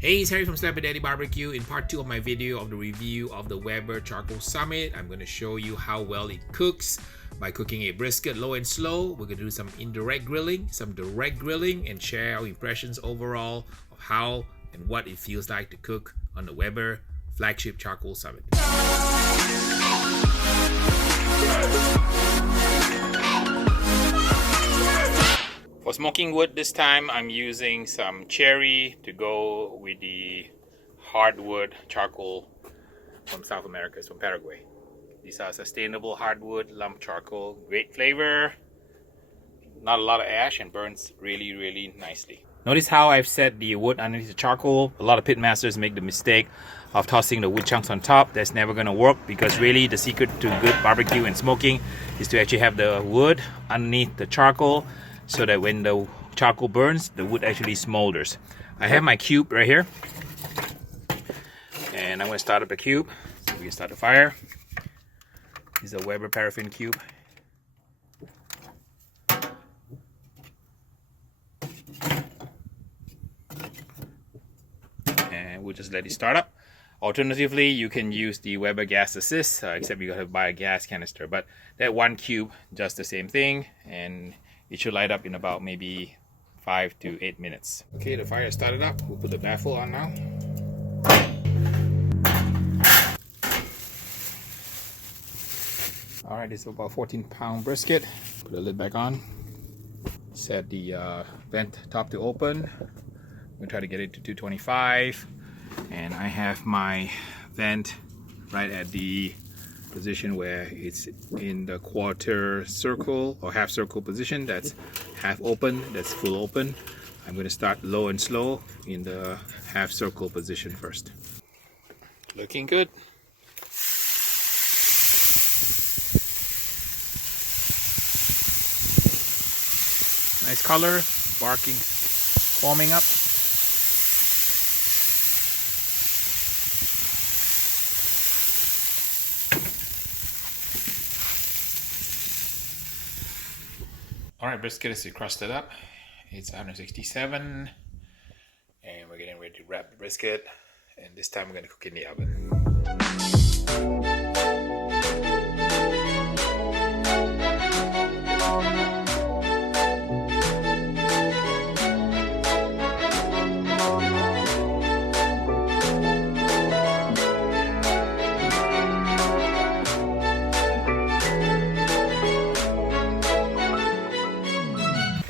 Hey, it's Harry from Slapper Daddy Barbecue. In part 2 of my video of the review of the Weber Charcoal Summit, I'm going to show you how well it cooks by cooking a brisket low and slow. We're going to do some indirect grilling, some direct grilling, and share our impressions overall of how and what it feels like to cook on the Weber Flagship Charcoal Summit. For smoking wood this time, I'm using some cherry to go with the hardwood charcoal from South America. It's from Paraguay. These are sustainable hardwood lump charcoal, great flavor, not a lot of ash, and burns really nicely. Notice how I've set the wood underneath the charcoal. A lot of pitmasters make the mistake of tossing the wood chunks on top. That's never going to work, because really the secret to good barbecue and smoking is to actually have the wood underneath the charcoal, so that when the charcoal burns, the wood actually smolders. I have my cube right here, and I'm going to start up a cube so we can start the fire. This is a Weber paraffin cube. And we'll just let it start up. Alternatively, you can use the Weber gas assist, except you got to buy a gas canister. But that one cube does the same thing, and it should light up in about maybe 5 to 8 minutes. Okay, the fire started up. We'll put the baffle on now. Alright, this is about 14-pound brisket. Put the lid back on. Set the vent top to open. I'm going to try to get it to 225. And I have my vent right at the position where it's in the quarter circle or half circle position. That's half open, that's full open. I'm going to start low and slow in the half circle position first. Looking good. Nice color, barking, forming up. Alright, brisket is crusted up. It's 167, and we're getting ready to wrap the brisket, and this time we're going to cook in the oven.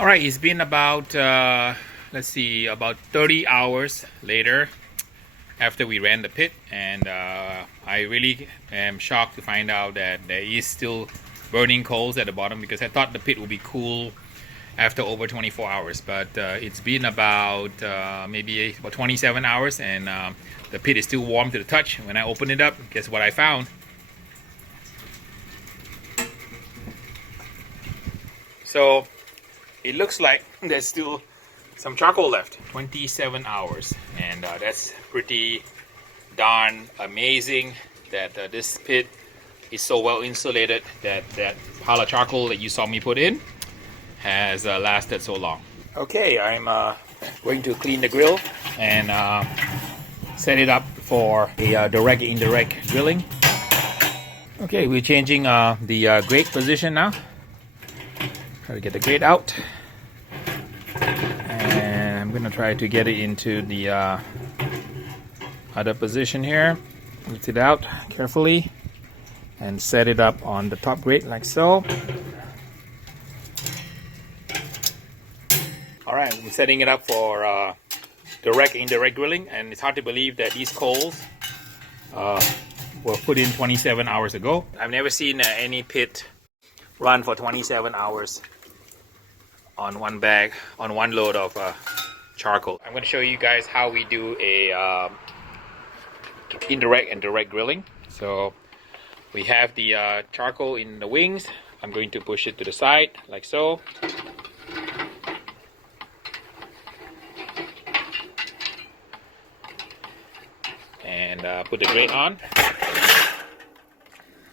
Alright, it's been about, let's see, about 30 hours later after we ran the pit, and I really am shocked to find out that there is still burning coals at the bottom, because I thought the pit would be cool after over 24 hours, but it's been about maybe about 27 hours, and the pit is still warm to the touch. When I opened it up, guess what I found? So it looks like there's still some charcoal left. 27 hours, and that's pretty darn amazing that this pit is so well insulated that that pile of charcoal that you saw me put in has lasted so long. Okay, I'm going to clean the grill and set it up for a direct indirect grilling. Okay, we're changing the grate position now. Try to get the grate out, and I'm gonna try to get it into the other position here. Lift it out carefully and set it up on the top grate like so. Alright, I'm setting it up for direct indirect grilling, and it's hard to believe that these coals were put in 27 hours ago. I've never seen any pit run for 27 hours on one bag, on one load of charcoal. I'm going to show you guys how we do a indirect and direct grilling. So we have the charcoal in the wings. I'm going to push it to the side like so. And put the grate on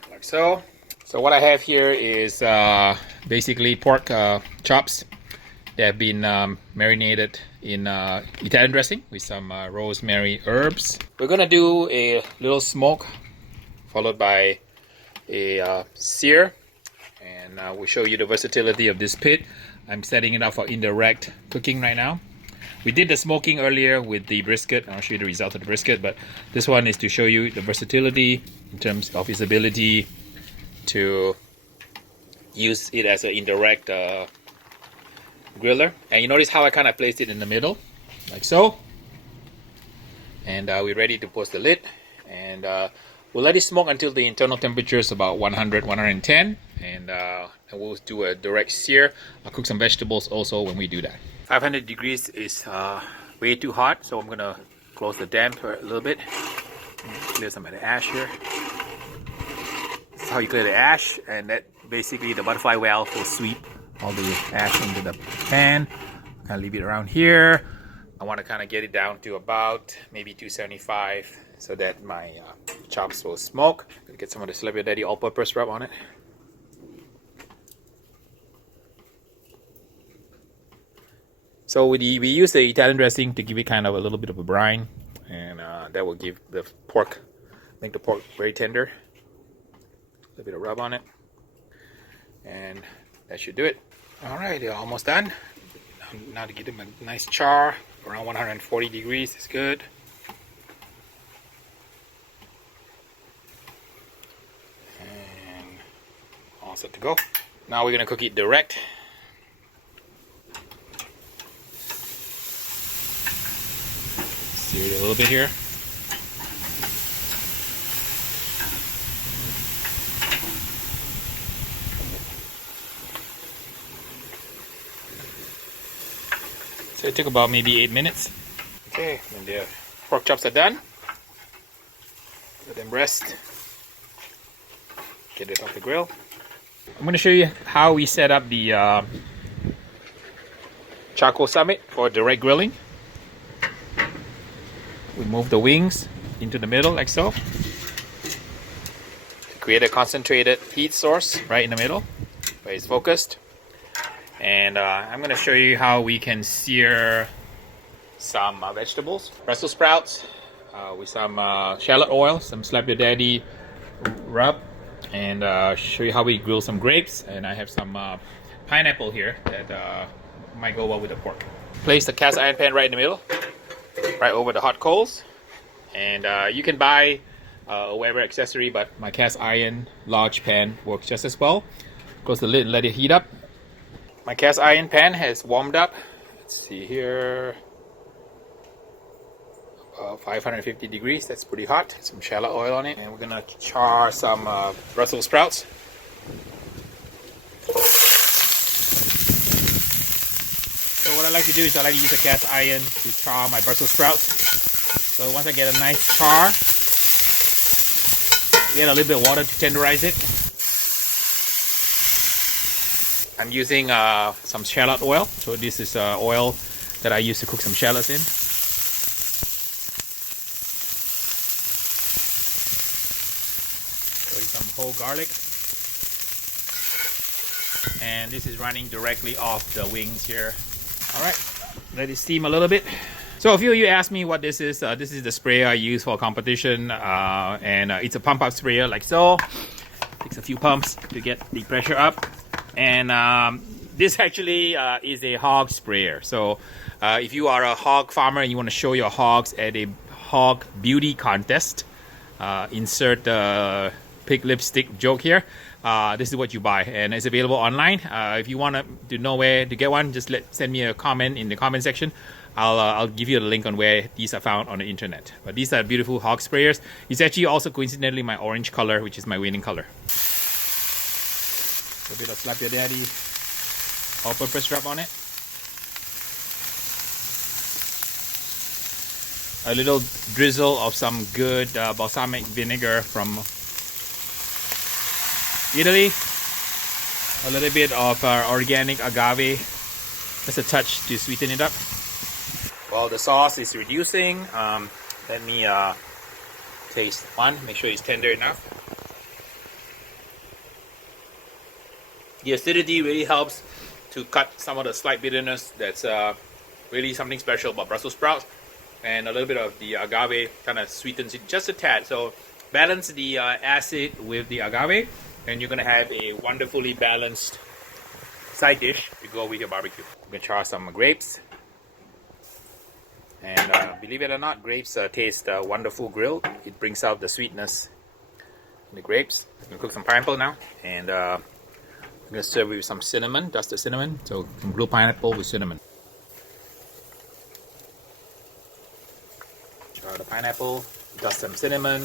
like so. So what I have here is basically pork chops They have been marinated in Italian dressing with some rosemary herbs. We're gonna do a little smoke followed by a sear, and we'll show you the versatility of this pit. I'm setting it up for indirect cooking right now. We did the smoking earlier with the brisket. I'll show you the result of the brisket, but this one is to show you the versatility in terms of its ability to use it as an indirect griller. And you notice how I kind of placed it in the middle, like so. And we're ready to post the lid, and we'll let it smoke until the internal temperature is about 100, 110, and we'll do a direct sear. I'll cook some vegetables also when we do that. 500 degrees is way too hot, so I'm gonna close the dam for a little bit. Clear some of the ash here. This is how you clear the ash, and that basically the butterfly valve will sweep all the ash into the pan. Kind of leave it around here. I want to kind of get it down to about maybe 275 so that my chops will smoke. Gonna get some of the Slap Your Daddy all-purpose rub on it. So we use the Italian dressing to give it kind of a little bit of a brine, and that will give the pork, make the pork very tender. A little bit of rub on it, and that should do it. All right, they're almost done. Now to give them a nice char, around 140 degrees is good. And all set to go. Now we're gonna cook it direct. Sear it a little bit here. So it took about maybe 8 minutes. Okay, when the pork chops are done, let them rest. Get it off the grill. I'm going to show you how we set up the charcoal summit for direct grilling. We move the wings into the middle like so. Create a concentrated heat source right in the middle where it's focused. And I'm going to show you how we can sear some vegetables. Brussels sprouts with some shallot oil, some Slap Your Daddy rub, and show you how we grill some grapes. And I have some pineapple here that might go well with the pork. Place the cast iron pan right in the middle, right over the hot coals. And you can buy whatever accessory, but my cast iron large pan works just as well. Close the lid and let it heat up. My cast iron pan has warmed up. Let's see here. About 550 degrees. That's pretty hot. Some shallot oil on it. And we're gonna char some Brussels sprouts. So what I like to do is I like to use a cast iron to char my Brussels sprouts. So once I get a nice char, we add a little bit of water to tenderize it. I'm using some shallot oil. So this is oil that I use to cook some shallots in. Some whole garlic. And this is running directly off the wings here. Alright, let it steam a little bit. So a few of you asked me what this is. This is the sprayer I use for competition. And it's a pump up sprayer like so. Takes a few pumps to get the pressure up. And this actually is a hog sprayer. So if you are a hog farmer and you want to show your hogs at a hog beauty contest, insert the pig lipstick joke here. This is what you buy, and it's available online. If you want to know where to get one, just send me a comment in the comment section. I'll give you the link on where these are found on the internet. But these are beautiful hog sprayers. It's actually also coincidentally my orange color, which is my winning color. A bit of Slap Your Daddy all-purpose rub on it. A little drizzle of some good balsamic vinegar from Italy. A little bit of organic agave. Just a touch to sweeten it up. While the sauce is reducing, let me taste one. Make sure it's tender enough. The acidity really helps to cut some of the slight bitterness that's really something special about Brussels sprouts. And a little bit of the agave kind of sweetens it just a tad. So balance the acid with the agave, and you're going to have a wonderfully balanced side dish to go with your barbecue. I'm going to char some grapes. And believe it or not, grapes taste wonderful grilled. It brings out the sweetness in the grapes. I'm going to cook some pineapple now. And I'm going to serve it with some cinnamon, dusted cinnamon. So some grilled pineapple with cinnamon. Char the pineapple, dust some cinnamon.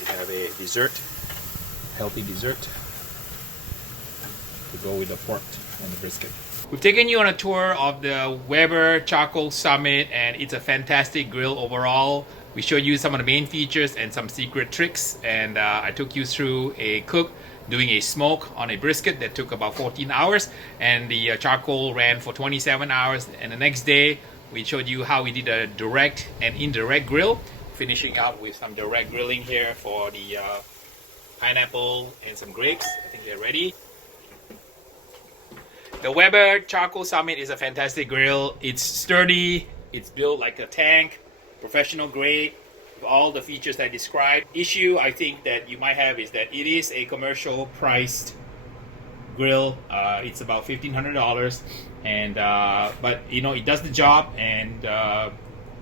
We have a dessert, healthy dessert, to go with the pork and the brisket. We've taken you on a tour of the Weber Charcoal Summit, and it's a fantastic grill overall. We showed you some of the main features and some secret tricks, and I took you through a cook doing a smoke on a brisket that took about 14 hours, and the charcoal ran for 27 hours. And the next day we showed you how we did a direct and indirect grill, finishing up with some direct grilling here for the pineapple and some grapes. I think they're ready. The Weber Charcoal Summit is a fantastic grill. It's sturdy, it's built like a tank, professional grade, with all the features that I described. Issue I think that you might have is that it is a commercial priced grill. It's about $1,500, and but you know, it does the job, and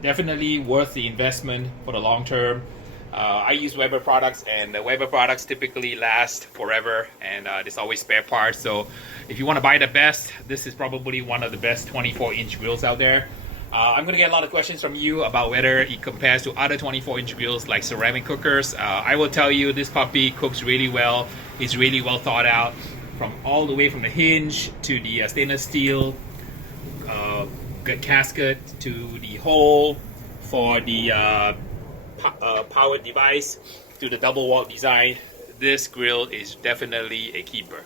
definitely worth the investment for the long term. I use Weber products, and the Weber products typically last forever, and there's always spare parts. So if you want to buy the best, this is probably one of the best 24-inch grills out there. I'm going to get a lot of questions from you about whether it compares to other 24-inch grills like ceramic cookers. I will tell you, this puppy cooks really well. It's really well thought out, from all the way from the hinge to the stainless steel gasket to the hole for the powered device to the double wall design. This grill is definitely a keeper.